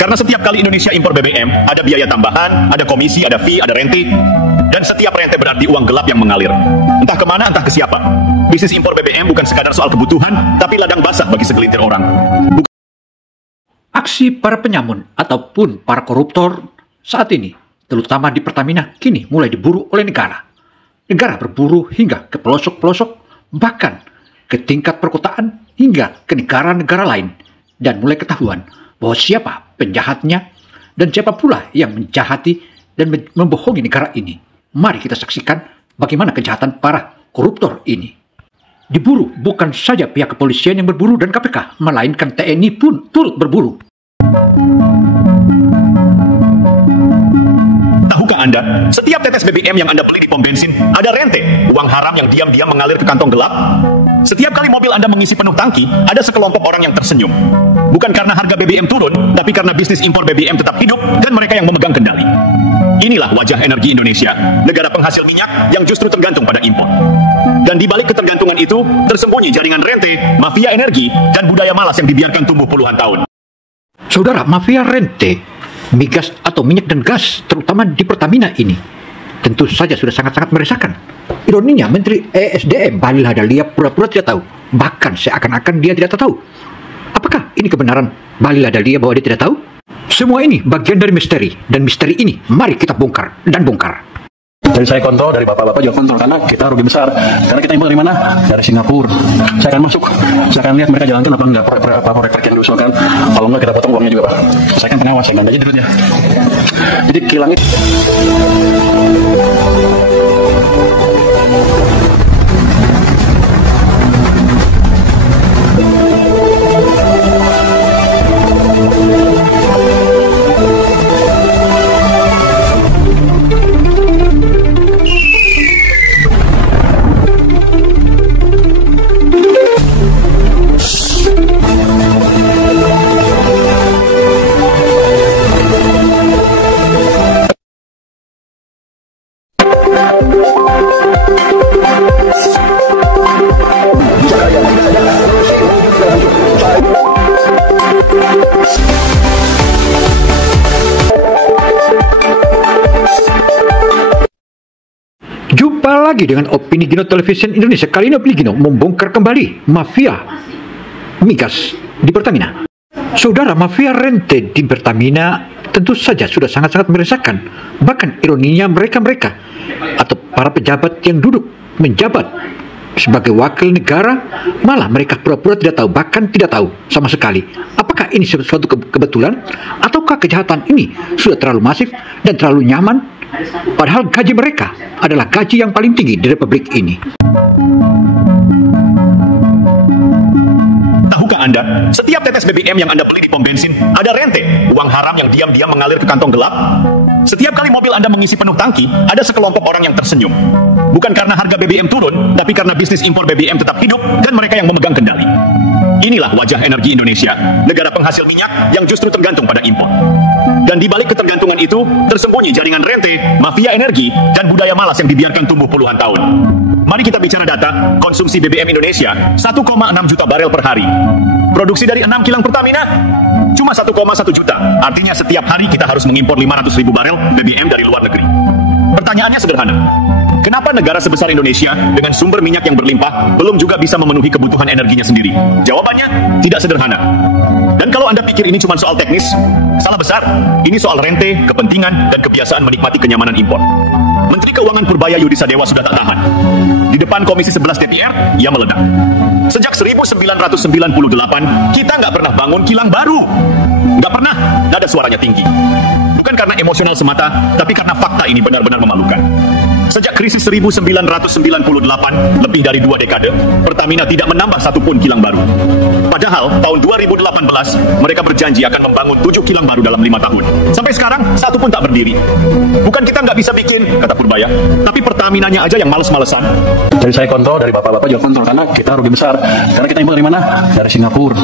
Karena setiap kali Indonesia impor BBM, ada biaya tambahan, ada komisi, ada fee, ada rente, dan setiap rente berarti uang gelap yang mengalir. Entah kemana, entah ke siapa. Bisnis impor BBM bukan sekadar soal kebutuhan, tapi ladang basah bagi segelintir orang. Aksi para penyamun ataupun para koruptor saat ini, terutama di Pertamina, kini mulai diburu oleh negara. Negara berburu hingga ke pelosok-pelosok, bahkan ke tingkat perkotaan hingga ke negara-negara lain. Dan mulai ketahuan bahwa siapa penjahatnya dan siapa pula yang menjahati dan membohongi negara ini. Mari kita saksikan bagaimana kejahatan para koruptor ini. Diburu bukan saja pihak kepolisian yang berburu dan KPK, melainkan TNI pun turut berburu. Tahukah Anda, setiap tetes BBM yang Anda beli di pom bensin, ada rente, uang haram yang diam-diam mengalir ke kantong gelap? Setiap kali mobil Anda mengisi penuh tangki, ada sekelompok orang yang tersenyum. Bukan karena harga BBM turun, tapi karena bisnis impor BBM tetap hidup dan mereka yang memegang kendali. Inilah wajah energi Indonesia, negara penghasil minyak yang justru tergantung pada impor. Dan di balik ketergantungan itu, tersembunyi jaringan rente, mafia energi, dan budaya malas yang dibiarkan tumbuh puluhan tahun. Saudara, mafia rente, migas atau minyak dan gas, terutama di Pertamina ini, tentu saja sudah sangat-sangat meresahkan. Ironinya, Menteri ESDM Bahlil Lahadalia pura-pura tidak tahu, bahkan seakan-akan dia tidak tahu. Apakah ini kebenaran Bahlil Lahadalia bahwa dia tidak tahu? Semua ini bagian dari misteri, dan misteri ini mari kita bongkar dan bongkar. Dari saya kontrol, dari bapak-bapak juga kontrol, karena kita rugi besar. Karena kita impor dari mana? Dari Singapura. Saya akan masuk, saya akan lihat mereka jalankan apa enggak proyek-proyek yang diusulkan. Kalau enggak kita potong uangnya juga, Pak. Saya kan pengawas, saya aja duitnya. Jadi kilang itu. Jumpa lagi dengan Opini Gino Television Indonesia. Kali ini Opini Gino membongkar kembali mafia migas di Pertamina. Saudara, mafia rente di Pertamina tentu saja sudah sangat-sangat meresahkan. Bahkan ironinya mereka-mereka atau para pejabat yang duduk menjabat sebagai wakil negara, malah mereka pura-pura tidak tahu, bahkan tidak tahu sama sekali. Apakah ini sesuatu kebetulan ataukah kejahatan ini sudah terlalu masif dan terlalu nyaman? Padahal gaji mereka adalah gaji yang paling tinggi di Republik ini. Tahukah Anda, setiap tetes BBM yang Anda beli di pom bensin, ada rente, uang haram yang diam-diam mengalir ke kantong gelap? Setiap kali mobil Anda mengisi penuh tangki, ada sekelompok orang yang tersenyum. Bukan karena harga BBM turun, tapi karena bisnis impor BBM tetap hidup dan mereka yang memegang kendali. Inilah wajah energi Indonesia, negara penghasil minyak yang justru tergantung pada impor. Dan di balik ketergantungan itu, tersembunyi jaringan rente, mafia energi, dan budaya malas yang dibiarkan tumbuh puluhan tahun. Mari kita bicara data, konsumsi BBM Indonesia 1,6 juta barel per hari. Produksi dari 6 kilang Pertamina cuma 1,1 juta. Artinya setiap hari kita harus mengimpor 500 ribu barel BBM dari luar negeri. Pertanyaannya sederhana. Kenapa negara sebesar Indonesia dengan sumber minyak yang berlimpah belum juga bisa memenuhi kebutuhan energinya sendiri? Jawabannya tidak sederhana. Dan kalau Anda pikir ini cuma soal teknis, salah besar. Ini soal rente, kepentingan, dan kebiasaan menikmati kenyamanan impor. Menteri Keuangan Purbaya Yudisadewa sudah tak tahan. Di depan Komisi 11 DPR, ia meledak. Sejak 1998, kita nggak pernah bangun kilang baru. Nggak pernah, nada suaranya tinggi. Bukan karena emosional semata, tapi karena fakta ini benar-benar memalukan. Sejak krisis 1998, lebih dari 2 dekade, Pertamina tidak menambah satupun kilang baru. Padahal, tahun 2018, mereka berjanji akan membangun 7 kilang baru dalam 5 tahun. Sampai sekarang, satu pun tak berdiri. Bukan kita nggak bisa bikin, kata Purbaya, tapi Pertaminanya aja yang males-malesan. Dari saya kontrol, dari bapak-bapak juga kontrol, karena kita rugi besar. Karena kita impor dari mana? Dari Singapura.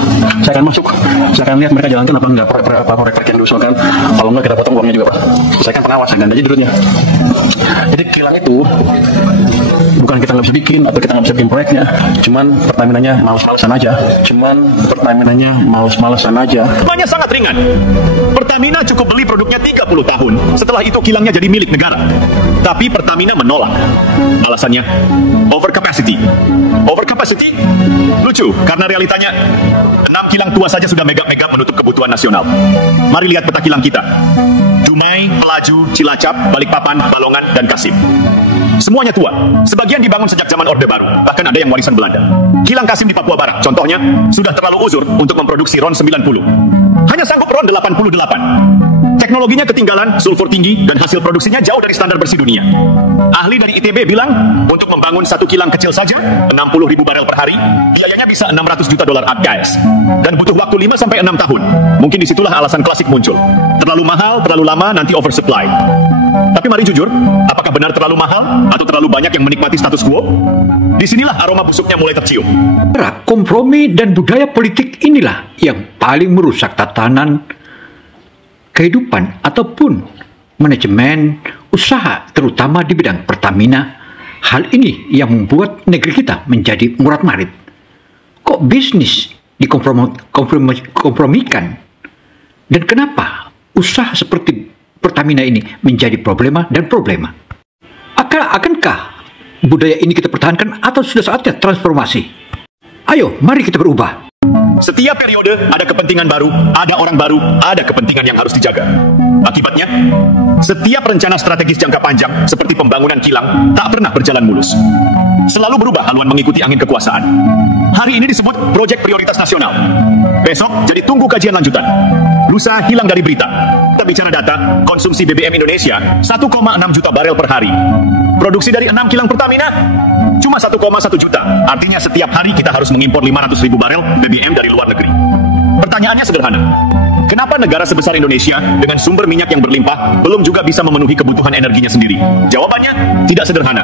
Saya akan masuk, saya akan lihat mereka jalankan apa enggak proyek-proyek yang diusulkan. Kalau enggak kita potong uangnya juga, Pak. Saya kan pengawas, saya aja duitnya. Jadi kilang itu bukan kita nggak bisa bikin atau kita nggak bisa bikin proyeknya, cuman Pertaminanya males-malesan aja. Semuanya sangat ringan. Pertamina cukup beli produknya 30 tahun. Setelah itu kilangnya jadi milik negara. Tapi Pertamina menolak. Alasannya, overcapacity. Overcapacity? Lucu, karena realitanya 6 kilang tua saja sudah megap-megap menutup kebutuhan nasional. Mari lihat peta kilang kita. Dumai, Pelaju, Cilacap, Balikpapan, Balongan, dan Kasim. Semuanya tua. Sebagian dibangun sejak zaman Orde Baru, bahkan ada yang warisan Belanda. Kilang Kasim di Papua Barat, contohnya, sudah terlalu uzur untuk memproduksi RON 90. Hanya sanggup RON 88. Teknologinya ketinggalan, sulfur tinggi, dan hasil produksinya jauh dari standar bersih dunia. Ahli dari ITB bilang, untuk membangun satu kilang kecil saja, 60.000 barel per hari, biayanya bisa 600 juta dolar AS. Dan butuh waktu 5-6 tahun. Mungkin disitulah alasan klasik muncul. Terlalu mahal, terlalu lama, nanti oversupply. Tapi mari jujur, apakah benar terlalu mahal atau terlalu banyak yang menikmati status quo? Disinilah aroma busuknya mulai tercium. Kompromi dan budaya politik inilah yang paling merusak tatanan kehidupan ataupun manajemen usaha, terutama di bidang Pertamina. Hal ini yang membuat negeri kita menjadi murat-marit. Kok bisnis dikompromikan? Dan kenapa usaha seperti Pertamina ini menjadi problema? Akankah budaya ini kita pertahankan atau sudah saatnya transformasi? Ayo, mari kita berubah. Setiap periode ada kepentingan baru, ada orang baru, ada kepentingan yang harus dijaga. Akibatnya, setiap rencana strategis jangka panjang seperti pembangunan kilang tak pernah berjalan mulus. Selalu berubah haluan mengikuti angin kekuasaan. Hari ini disebut proyek prioritas nasional. Besok jadi tunggu kajian lanjutan. Lusa hilang dari berita. Kita bicara data, konsumsi BBM Indonesia 1,6 juta barel per hari. Produksi dari 6 kilang Pertamina cuma 1,1 juta. Artinya setiap hari kita harus mengimpor 500.000 barel BBM dari luar negeri. Pertanyaannya sederhana. Kenapa negara sebesar Indonesia dengan sumber minyak yang berlimpah belum juga bisa memenuhi kebutuhan energinya sendiri? Jawabannya tidak sederhana.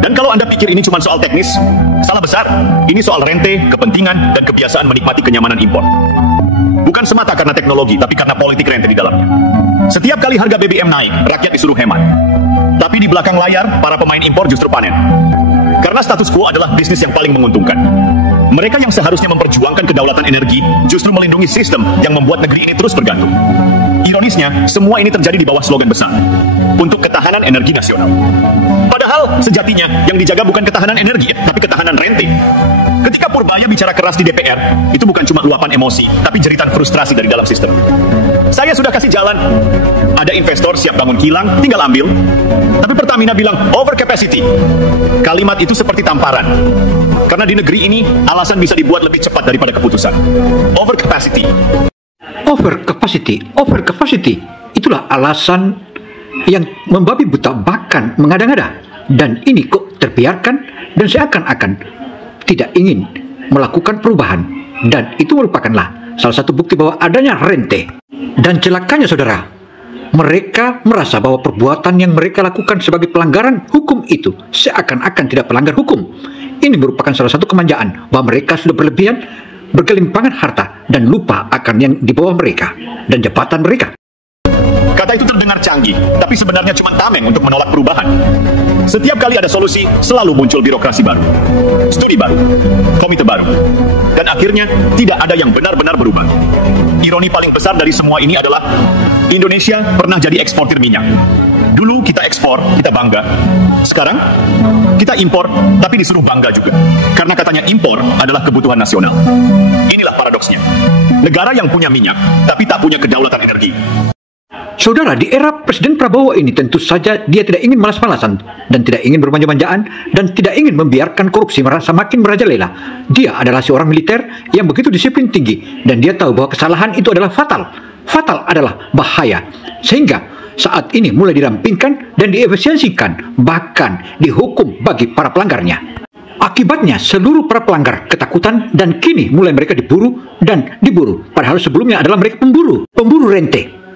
Dan kalau Anda pikir ini cuma soal teknis, salah besar. Ini soal rente, kepentingan, dan kebiasaan menikmati kenyamanan impor. Bukan semata karena teknologi, tapi karena politik rente di dalamnya. Setiap kali harga BBM naik, rakyat disuruh hemat. Tapi di belakang layar, para pemain impor justru panen. Karena status quo adalah bisnis yang paling menguntungkan. Mereka yang seharusnya memperjuangkan kedaulatan energi justru melindungi sistem yang membuat negeri ini terus bergantung. Ironisnya, semua ini terjadi di bawah slogan besar, untuk ketahanan energi nasional. Padahal sejatinya yang dijaga bukan ketahanan energi, tapi ketahanan rente. Ketika Purbaya bicara keras di DPR, itu bukan cuma luapan emosi, tapi jeritan frustrasi dari dalam sistem. Saya sudah kasih jalan. Ada investor siap bangun kilang, tinggal ambil. Tapi Pertamina bilang overcapacity. Kalimat itu seperti tamparan. Karena di negeri ini, alasan bisa dibuat lebih cepat daripada keputusan. Overcapacity. Overcapacity. Itulah alasan yang membabi buta, bahkan mengada-ngada. Dan ini kok terbiarkan dan seakan-akan tidak ingin melakukan perubahan. Dan itu merupakanlah salah satu bukti bahwa adanya rente. Dan celakanya saudara, mereka merasa bahwa perbuatan yang mereka lakukan sebagai pelanggaran hukum itu seakan-akan tidak pelanggar hukum. Ini merupakan salah satu kemanjaan bahwa mereka sudah berlebihan, bergelimpangan harta, dan lupa akan yang di bawah mereka dan jabatan mereka. Kata itu terdengar canggih, tapi sebenarnya cuma tameng untuk menolak perubahan. Setiap kali ada solusi, selalu muncul birokrasi baru, studi baru, komite baru, dan akhirnya tidak ada yang benar-benar berubah. Ironi paling besar dari semua ini adalah Indonesia pernah jadi eksportir minyak. Dulu kita ekspor, kita bangga. Sekarang kita impor, tapi disuruh bangga juga. Karena katanya impor adalah kebutuhan nasional. Inilah paradoksnya. Negara yang punya minyak, tapi tak punya kedaulatan energi. Saudara, di era Presiden Prabowo ini tentu saja dia tidak ingin malas-malasan dan tidak ingin bermanja-manjaan dan tidak ingin membiarkan korupsi merasa makin merajalela. Dia adalah seorang militer yang begitu disiplin tinggi dan dia tahu bahwa kesalahan itu adalah fatal. Fatal adalah bahaya. Sehingga saat ini mulai dirampingkan dan diefisiensikan, bahkan dihukum bagi para pelanggarnya. Akibatnya seluruh para pelanggar ketakutan dan kini mulai mereka diburu dan diburu. Padahal sebelumnya adalah mereka pemburu rente.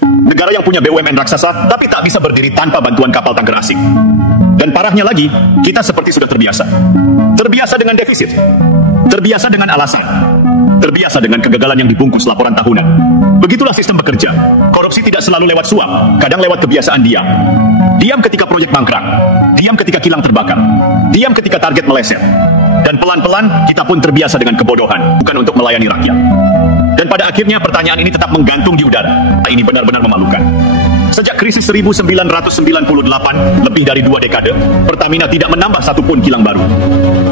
Negara yang punya BUMN raksasa, tapi tak bisa berdiri tanpa bantuan kapal tanker asing. Dan parahnya lagi, kita seperti sudah terbiasa. Terbiasa dengan defisit. Terbiasa dengan alasan. terbiasa dengan kegagalan yang dibungkus laporan tahunan. Begitulah sistem bekerja. Korupsi tidak selalu lewat suap, kadang lewat kebiasaan diam. Diam ketika proyek mangkrak, diam ketika kilang terbakar, diam ketika target meleset. Dan pelan-pelan kita pun terbiasa dengan kebodohan, bukan untuk melayani rakyat. Dan pada akhirnya pertanyaan ini tetap menggantung di udara. Ini benar-benar memalukan. Sejak krisis 1998, lebih dari 2 dekade, Pertamina tidak menambah satupun kilang baru.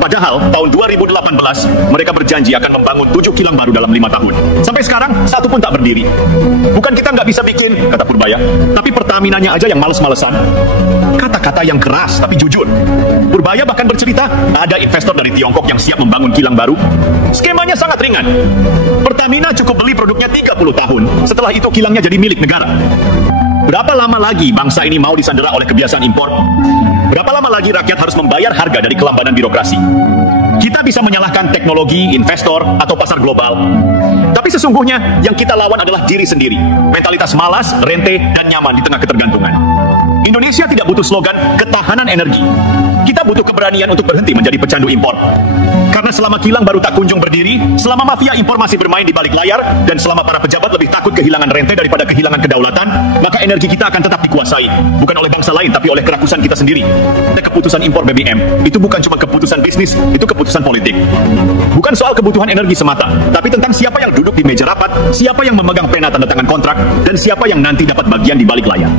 Padahal tahun 2018, mereka berjanji akan membangun 7 kilang baru dalam 5 tahun. Sampai sekarang, satu pun tak berdiri. Bukan kita nggak bisa bikin, kata Purbaya, tapi Pertaminanya aja yang males-malesan. Kata-kata yang keras, tapi jujur. Purbaya bahkan bercerita, ada investor dari Tiongkok yang siap membangun kilang baru. Skemanya sangat ringan. Pertamina cukup beli produknya 30 tahun. Setelah itu kilangnya jadi milik negara. Berapa lama lagi bangsa ini mau disandera oleh kebiasaan impor? Berapa lama lagi rakyat harus membayar harga dari kelambanan birokrasi? Kita bisa menyalahkan teknologi, investor, atau pasar global. Tapi sesungguhnya yang kita lawan adalah diri sendiri. Mentalitas malas, rente, dan nyaman di tengah ketergantungan. Indonesia tidak butuh slogan ketahanan energi. Kita butuh keberanian untuk berhenti menjadi pecandu impor. Karena selama kilang baru tak kunjung berdiri, selama mafia impor masih bermain di balik layar, dan selama para pejabat lebih takut kehilangan rente daripada kehilangan kedaulatan, maka energi kita akan tetap dikuasai. Bukan oleh bangsa lain, tapi oleh kerakusan kita sendiri. Dan keputusan impor BBM, itu bukan cuma keputusan bisnis, itu keputusan politik. Bukan soal kebutuhan energi semata, tapi tentang siapa yang duduk di meja rapat, siapa yang memegang pena tanda tangan kontrak, dan siapa yang nanti dapat bagian di balik layar.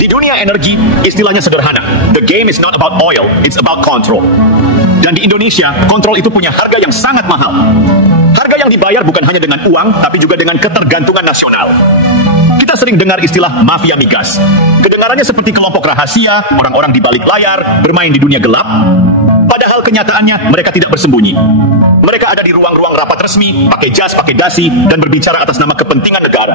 Di dunia energi, istilahnya sederhana. The game is not about oil, it's about control. Dan di Indonesia, kontrol itu punya harga yang sangat mahal. Harga yang dibayar bukan hanya dengan uang, tapi juga dengan ketergantungan nasional. Kita sering dengar istilah mafia migas. Kedengarannya seperti kelompok rahasia, orang-orang di balik layar, bermain di dunia gelap. Padahal kenyataannya mereka tidak bersembunyi. Mereka ada di ruang-ruang rapat resmi, pakai jas, pakai dasi, dan berbicara atas nama kepentingan negara.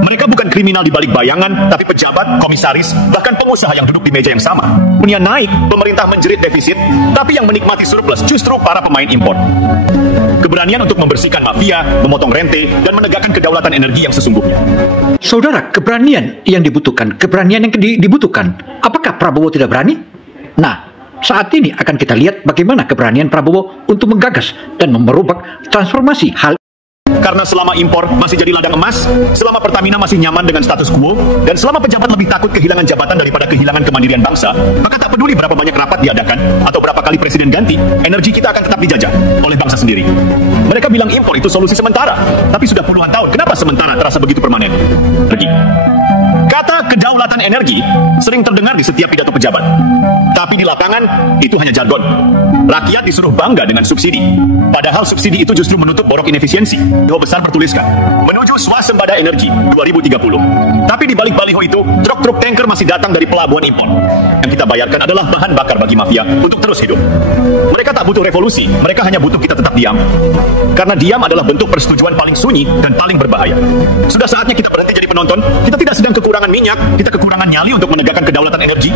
Mereka bukan kriminal di balik bayangan, tapi pejabat, komisaris, bahkan pengusaha yang duduk di meja yang sama. Dunia naik, pemerintah menjerit defisit, tapi yang menikmati surplus justru para pemain impor. Keberanian untuk membersihkan mafia, memotong rente, dan menegakkan kedaulatan energi yang sesungguhnya. Saudara, keberanian yang dibutuhkan, dibutuhkan. Apakah Prabowo tidak berani? Nah, saat ini akan kita lihat bagaimana keberanian Prabowo untuk menggagas dan merubah transformasi hal. Karena selama impor masih jadi ladang emas, selama Pertamina masih nyaman dengan status quo, dan selama pejabat lebih takut kehilangan jabatan daripada kehilangan kemandirian bangsa, maka tak peduli berapa banyak rapat diadakan atau berapa kali presiden ganti, energi kita akan tetap dijajah oleh bangsa sendiri. Mereka bilang impor itu solusi sementara, tapi sudah puluhan tahun, kenapa sementara terasa begitu permanen? Pergi. Kata kedaulatan energi sering terdengar di setiap pidato pejabat. Tapi di lapangan, itu hanya jargon. Rakyat disuruh bangga dengan subsidi. Padahal subsidi itu justru menutup borok inefisiensi. Baliho besar bertuliskan, menuju swasembada energi 2030. Tapi di balik baliho itu, truk-truk tanker masih datang dari pelabuhan impor. Yang kita bayarkan adalah bahan bakar bagi mafia untuk terus hidup. Mereka tak butuh revolusi, mereka hanya butuh kita tetap diam. Karena diam adalah bentuk persetujuan paling sunyi dan paling berbahaya. Sudah saatnya kita berhenti jadi penonton. Kita tidak sedang kekurangan minyak, kita kekurangan nyali untuk menegakkan kedaulatan energi.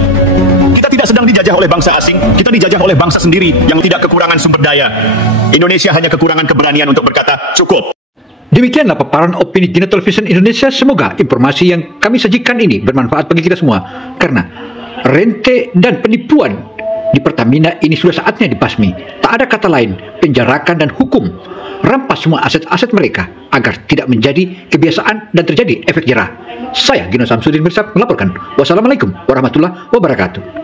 Kita tidak sedang dijajah oleh bangsa asing, kita dijajah oleh bangsa sendiri yang tidak kekurangan sumber daya. Indonesia hanya kekurangan keberanian untuk berkata, cukup. Demikianlah paparan opini Gino Television Indonesia. Semoga informasi yang kami sajikan ini bermanfaat bagi kita semua. Karena rente dan penipuan di Pertamina ini sudah saatnya dibasmi. Tak ada kata lain, penjarakan dan hukum. Rampas semua aset-aset mereka agar tidak menjadi kebiasaan dan terjadi efek jerah. Saya Gino Samsudin Mirsad melaporkan. Wassalamualaikum warahmatullahi wabarakatuh.